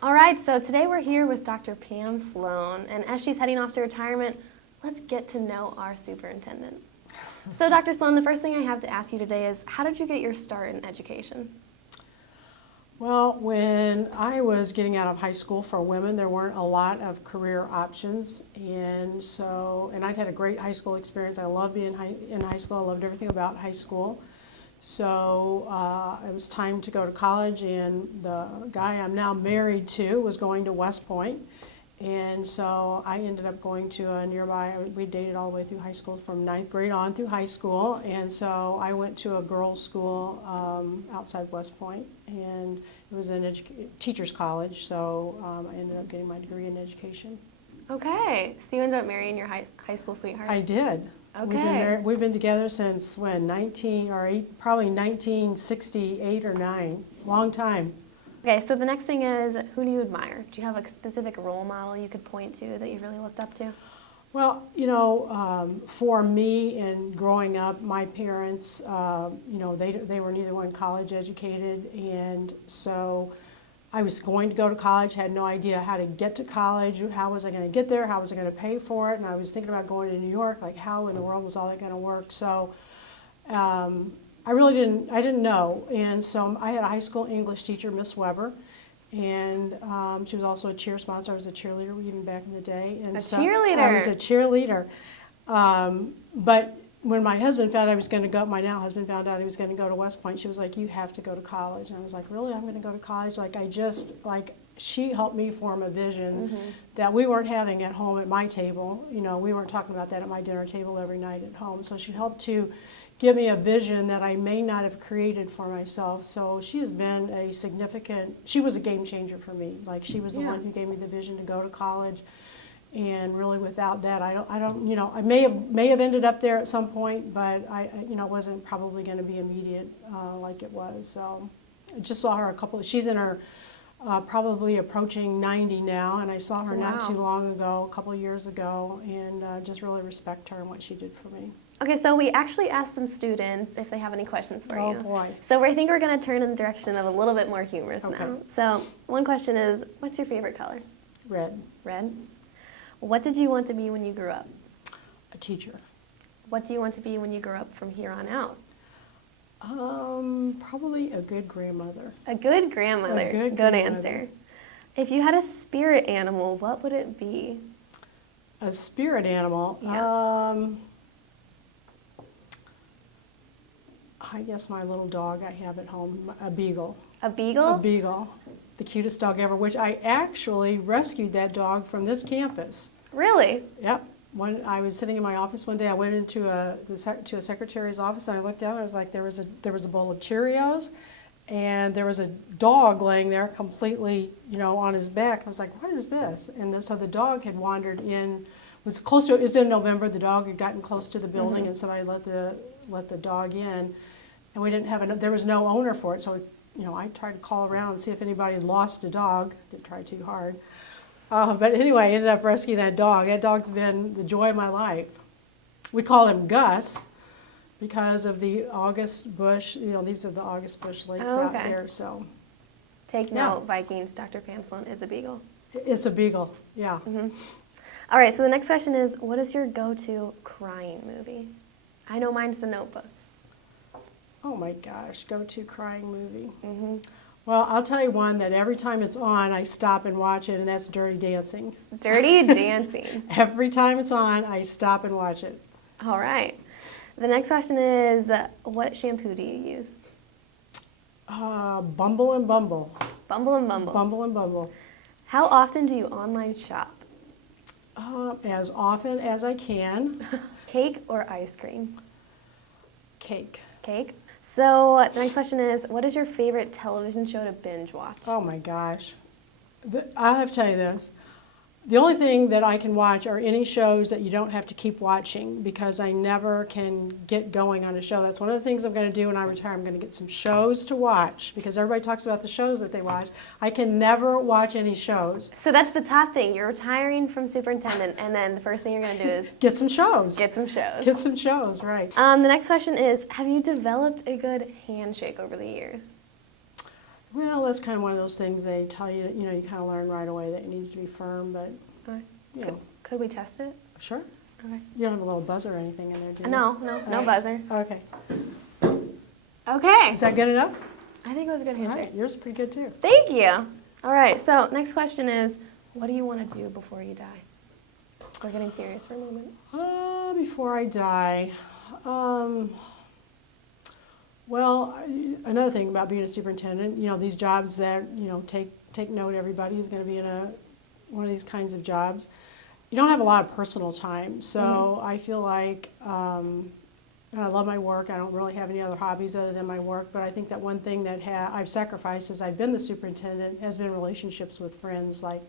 All right, so today we're here with Dr. Pam Sloan, and as she's heading off to retirement, let's get to know our superintendent. So Dr. Sloan, the first thing I have to ask you today is, how did you get your start in education? Well, when I was getting out of high school for women, there weren't a lot of career options, and I'd had a great high school experience. I loved being in high school. I loved everything about high school. So it was time to go to college, and the guy I'm now married to was going to West Point, and so I ended up going to a nearby. We dated all the way through high school, from 9th grade on through high school, and so I went to a girls' school outside West Point, and it was an teacher's college. So I ended up getting my degree in education. Okay, so you ended up marrying your high school sweetheart? I did. Okay. We've been together since when? Probably 1968 or 9. Long time. Okay, so the next thing is, who do you admire? Do you have a specific role model you could point to that you really looked up to? Well, for me, and growing up, my parents, they were neither one college educated, and so I was going to go to college, had no idea how to get to college, how was I going to get there, how was I going to pay for it, and I was thinking about going to New York, like how in the world was all that going to work. So I didn't know, and so I had a high school English teacher, Miss Weber, and she was also a cheer sponsor. I was a cheerleader even back in the day. And cheerleader? I was a cheerleader. But when my husband found out I was going to go, my now husband found out he was going to go to West Point, she was like, "You have to go to college." And I was like, "Really? I'm going to go to college?" She helped me form a vision that we weren't having at home at my table. We weren't talking about that at my dinner table every night at home. So she helped to give me a vision that I may not have created for myself. So she has been she was a game changer for me. Like, she was the one who gave me the vision to go to college. And really, without that, I may have ended up there at some point, but it wasn't probably going to be immediate like it was. So I just saw her she's in her probably approaching 90 now, and I saw her not too long ago, a couple of years ago, and just really respect her and what she did for me. Okay, so we actually asked some students if they have any questions for you. Oh boy. So I think we're going to turn in the direction of a little bit more humorous now. So one question is, what's your favorite color? Red. Red. What did you want to be when you grew up? A teacher. What do you want to be when you grow up from here on out? Probably a good grandmother. A good grandmother. A good Good grandmother. answer. If you had a spirit animal, what would it be? A spirit animal? Yeah. I guess my little dog I have at home, a beagle. A beagle? A beagle. The cutest dog ever, which I actually rescued that dog from this campus. Really? Yep. I was sitting in my office one day. I went into a secretary's office, and I looked down. I was like, there was a bowl of Cheerios, and there was a dog laying there completely, on his back. I was like, what is this? And so the dog had wandered in. It was in November. The dog had gotten close to the building, and somebody let the dog in, and we didn't have there was no owner for it. So I tried to call around and see if anybody had lost a dog. Didn't try too hard. But anyway, I ended up rescuing that dog. That dog's been the joy of my life. We call him Gus because of the August bush. These are the August bush lakes out there. So take note, Vikings. Dr. Pam Sloan is a beagle. It's a beagle. Yeah. Mm-hmm. All right. So the next question is, what is your go-to crying movie? I know mine's The Notebook. Oh my gosh, go-to crying movie. Mm-hmm. Well, I'll tell you one that every time it's on, I stop and watch it, and that's Dirty Dancing. Dirty Dancing. Every time it's on, I stop and watch it. All right. The next question is, what shampoo do you use? Bumble and Bumble. Bumble and Bumble. Bumble and Bumble. How often do you online shop? As often as I can. Cake or ice cream? Cake. Cake. So the next question is, what is your favorite television show to binge watch? Oh my gosh. I'll have to tell you this. The only thing that I can watch are any shows that you don't have to keep watching, because I never can get going on a show. That's one of the things I'm going to do when I retire. I'm going to get some shows to watch, because everybody talks about the shows that they watch. I can never watch any shows. So that's the top thing. You're retiring from superintendent, and then the first thing you're going to do is get some shows. Get some shows. Get some shows, right. The next question is, have you developed a good handshake over the years? Well, that's kind of one of those things they tell you, you know, you kind of learn right away that it needs to be firm, but, Okay. you know, Could we test it? sure. Okay. You don't have a little buzzer or anything in there, do you? No buzzer. Okay. Okay. Is that good enough? I think it was a good All handshake. right, yours is pretty good too. Thank you. All right, so next question is, what do you want to do before you die? We're getting serious for a moment. Before I die, well, another thing about being a superintendent, you know, these jobs that, you know, take note, everybody is going to be in one of these kinds of jobs. You don't have a lot of personal time, so I feel like, and I love my work. I don't really have any other hobbies other than my work, but I think that one thing that I've sacrificed as I've been the superintendent has been relationships with friends, like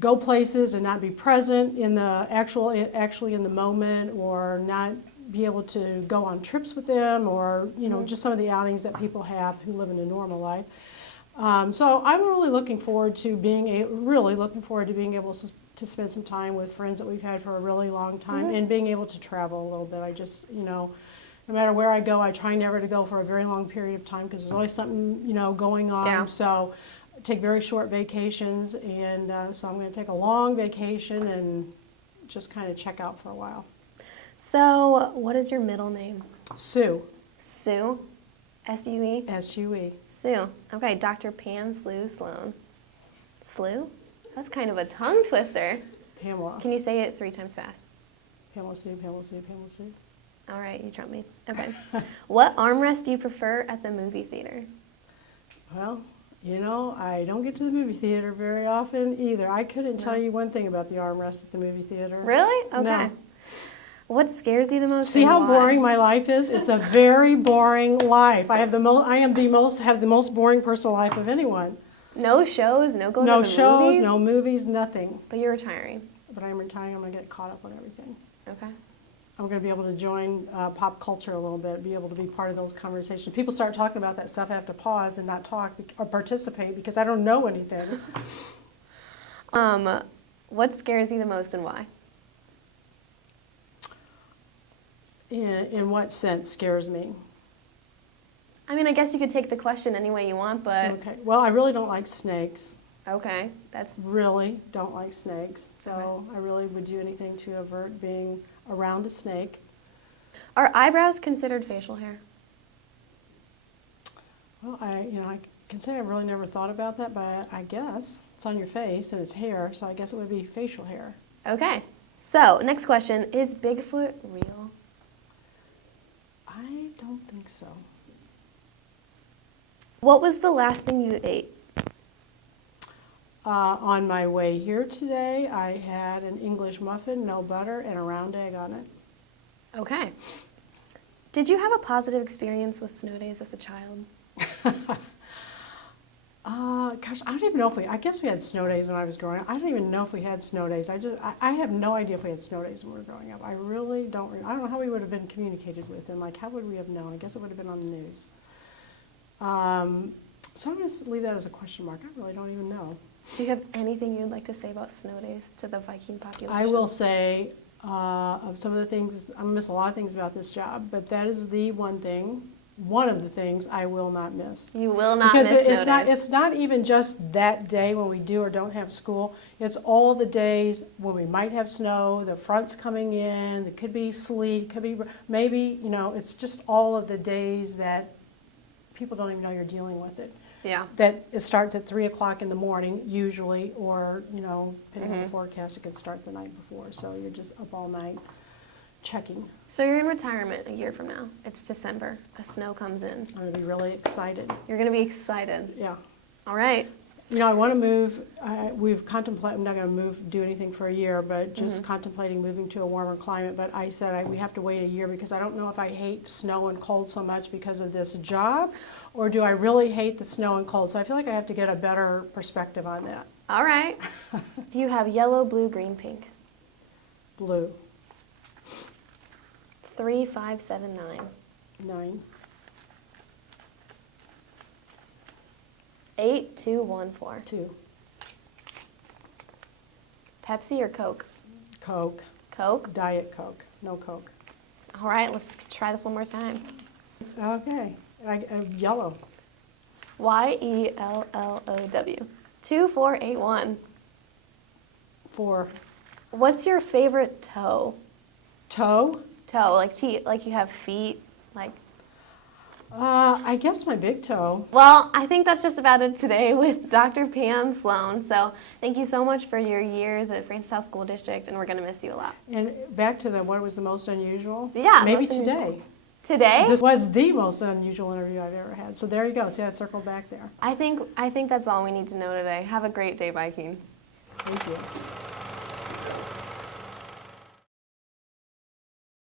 go places and not be present in the actually in the moment, or not be able to go on trips with them, or, you know, just some of the outings that people have who live in a normal life. So I'm really looking forward to being able to spend some time with friends that we've had for a really long time, and being able to travel a little bit. I just, you know, no matter where I go, I try never to go for a very long period of time because there's always something, you know, going on. Yeah. So I take very short vacations, and so I'm going to take a long vacation and just kind of check out for a while. So, what is your middle name? Sue. Sue? S-U-E? S-U-E. Sue. Okay, Dr. Pam Sloan. Slew? That's kind of a tongue twister. Pamela. Can you say it 3 times fast? Pamela Sue, Pamela Sue, Pamela Sue. All right, you trumped me. Okay. What armrest do you prefer at the movie theater? Well, you know, I don't get to the movie theater very often either. I couldn't tell you one thing about the armrest at the movie theater. Really? Okay. No. What scares you the most? See and how why? boring my life is? It's a very boring life. I have the most boring personal life of anyone. No shows, no going No to the shows, movies? no movies, nothing. But you're retiring. But I'm retiring. I'm going to get caught up on everything. Okay. I'm going to be able to join pop culture a little bit, be able to be part of those conversations. People start talking about that stuff, I have to pause and not talk or participate because I don't know anything. What scares you the most and why? In what sense scares me? I mean, I guess you could take the question any way you want, but Okay. Well, I really don't like snakes. okay, that's Really don't like snakes. So I really would do anything to avert being around a snake. Are eyebrows considered facial hair? Well, I can say I've really never thought about that, but I guess it's on your face and it's hair, so I guess it would be facial hair. Okay. So, next question, is Bigfoot real? I don't think so. What was the last thing you ate? On my way here today, I had an English muffin, no butter, and a round egg on it. Okay. Did you have a positive experience with snow days as a child? Gosh, I don't even know if I guess we had snow days when I was growing up. I don't even know if we had snow days. I have no idea if we had snow days when we were growing up. I really don't. I don't know how we would have been communicated with, and like, how would we have known? I guess it would have been on the news. So I'm going to leave that as a question mark. I really don't even know. Do you have anything you'd like to say about snow days to the Viking population? I will say, of some of the things, I'm going to miss a lot of things about this job, but that is the one of the things I will not miss. You will not Because miss snow days. it's not even just that day when we do or don't have school. It's all the days when we might have snow, the front's coming in, there could be sleet, could be maybe, you know, it's just all of the days that people don't even know you're dealing with it. Yeah. That it starts at 3 o'clock in the morning usually, or, you know, depending on the forecast, it could start the night before. So you're just up all night checking. So you're in retirement a year from now. It's December. The snow comes in. I'm going to be really excited. You're going to be excited. Yeah. All right. You know, I want to move. We've contemplated, I'm not going to do anything for a year, but just contemplating moving to a warmer climate. But I said we have to wait a year because I don't know if I hate snow and cold so much because of this job, or do I really hate the snow and cold? So I feel like I have to get a better perspective on that. All right. You have yellow, blue, green, pink. Blue. 3, 5, 7, 9. 9. 8, 2, 1, 4. 2. Pepsi or Coke? Coke. Coke. Diet Coke. No Coke. All right, let's try this one more time. Okay. Yellow. YELLOW. 2481. 4. What's your favorite toe? Toe? Toe, like you have feet, like. I guess my big toe. Well, I think that's just about it today with Dr. Pam Sloan. So thank you so much for your years at Francis House School District, and we're going to miss you a lot. And back to what was the most unusual? Yeah, Maybe most unusual. today. Today? This was the most unusual interview I've ever had. So there you go. See, I circled back there. I think that's all we need to know today. Have a great day, Vikings. Thank you.